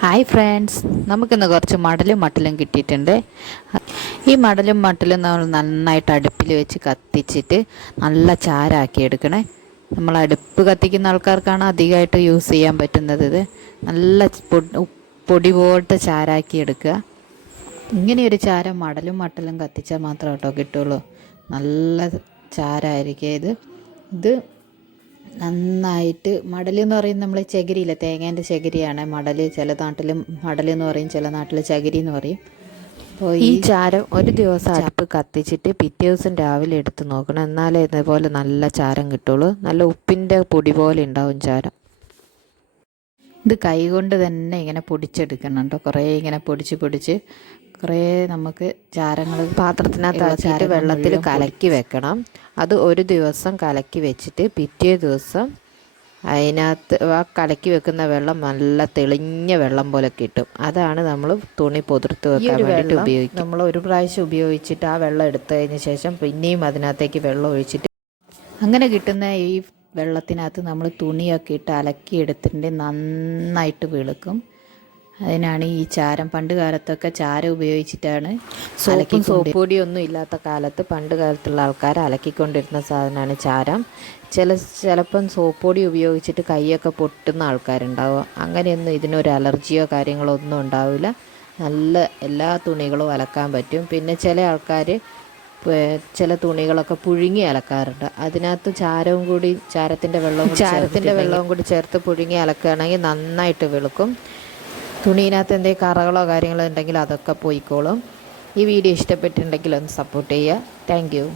Hi friends, നമുക്കിന്ന് കുറച്ച് മടലും മട്ടലും കിട്ടിയിട്ടുണ്ട്. ഈ മടലും മട്ടലും നമ്മൾ നന്നായിട്ട് അടുപ്പിൽ വെച്ച് കത്തിച്ചിട്ട് നല്ല ചാരാക്കി എടുക്കണേ. നമ്മൾ അടുപ്പ് കത്തിക്കുന്ന ആൾക്കാർക്കാണ് അധികമായിട്ട് യൂസ് ചെയ്യാൻ പറ്റുന്നത്. ഇത് നല്ല പൊടി പോലത്തെ ചാരാക്കി എടുക്കുക. ഇങ്ങനെയൊരു ചാരം മടലും മട്ടലും കത്തിച്ചാൽ മാത്രമേ കേട്ടോ കിട്ടുള്ളൂ. നല്ല ചാരമായിരിക്കും ഇത് നന്നായിട്ട്. മടൽ എന്ന് പറയുന്നത് നമ്മൾ ചകിരിയില്ല, തേങ്ങേൻ്റെ ചകിരിയാണ് മടൽ. ചില നാട്ടിൽ മടൽ എന്ന് പറയും, ചില നാട്ടിൽ ചകിരി എന്ന് പറയും. അപ്പോൾ ഈ ചാരം ഒരു ദിവസം അടുപ്പ് കത്തിച്ചിട്ട് പിറ്റേ ദിവസം രാവിലെ എടുത്ത് നോക്കണം. എന്നാലേ ഇതേപോലെ നല്ല ചാരം കിട്ടുള്ളൂ. നല്ല ഉപ്പിൻ്റെ പൊടി പോലെ ഉണ്ടാവും ചാരം. ഇത് കൈ കൊണ്ട് തന്നെ ഇങ്ങനെ പൊടിച്ചെടുക്കണം കേട്ടോ. കുറേ ഇങ്ങനെ പൊടിച്ച് കുറേ നമുക്ക് ചാരങ്ങൾ പാത്രത്തിനകത്ത് ആക്കിയിട്ട് വെള്ളത്തിൽ കലക്കി വെക്കണം. അത് ഒരു ദിവസം കലക്കി വെച്ചിട്ട് പിറ്റേ ദിവസം അതിനകത്ത് ആ കലക്കി വെക്കുന്ന വെള്ളം നല്ല തെളിഞ്ഞ വെള്ളം പോലെ കിട്ടും. അതാണ് നമ്മൾ തുണി പൊതിർത്ത് വെക്കാൻ വേണ്ടിയിട്ട് ഉപയോഗിക്കും. നമ്മൾ ഒരു പ്രാവശ്യം ഉപയോഗിച്ചിട്ട് ആ വെള്ളം എടുത്തതിന് ശേഷം പിന്നെയും അതിനകത്തേക്ക് വെള്ളം ഒഴിച്ചിട്ട് അങ്ങനെ കിട്ടുന്ന ഈ വെള്ളത്തിനകത്ത് നമ്മൾ തുണിയൊക്കെ ഇട്ട് അലക്കിയെടുത്തിട്ടുണ്ടെങ്കിൽ നന്നായിട്ട് വെളുക്കും. അതിനാണ് ഈ ചാരം. പണ്ട് കാലത്തൊക്കെ ചാരം ഉപയോഗിച്ചിട്ടാണ് സോപ്പും സോപ്പ് പൊടിയൊന്നും ഇല്ലാത്ത കാലത്ത് പണ്ട് കാലത്തുള്ള ആൾക്കാർ അലക്കിക്കൊണ്ടിരുന്ന സാധനമാണ് ചാരം. ചിലപ്പം സോപ്പ് പൊടി ഉപയോഗിച്ചിട്ട് കൈയൊക്കെ പൊട്ടുന്ന ആൾക്കാരുണ്ടാവും. അങ്ങനെയൊന്നും ഇതിനൊരു അലർജിയോ കാര്യങ്ങളോ ഒന്നും ഉണ്ടാവില്ല. നല്ല എല്ലാ തുണികളും അലക്കാൻ പറ്റും. പിന്നെ ചില ആൾക്കാർ ചില തുണികളൊക്കെ പുഴുങ്ങി അലക്കാറുണ്ട്. അതിനകത്ത് ചാരത്തിൻ്റെ വെള്ളവും കൂടി ചേർത്ത് പുഴുങ്ങി അലക്കുകയാണെങ്കിൽ നന്നായിട്ട് വെളുക്കും. തുണീനകത്ത് എന്തെങ്കിലും കറകളോ കാര്യങ്ങളോ ഉണ്ടെങ്കിൽ അതൊക്കെ പോയിക്കോളും. ഈ വീഡിയോ ഇഷ്ടപ്പെട്ടിട്ടുണ്ടെങ്കിൽ ഒന്ന് സപ്പോർട്ട് ചെയ്യുക. Thank you.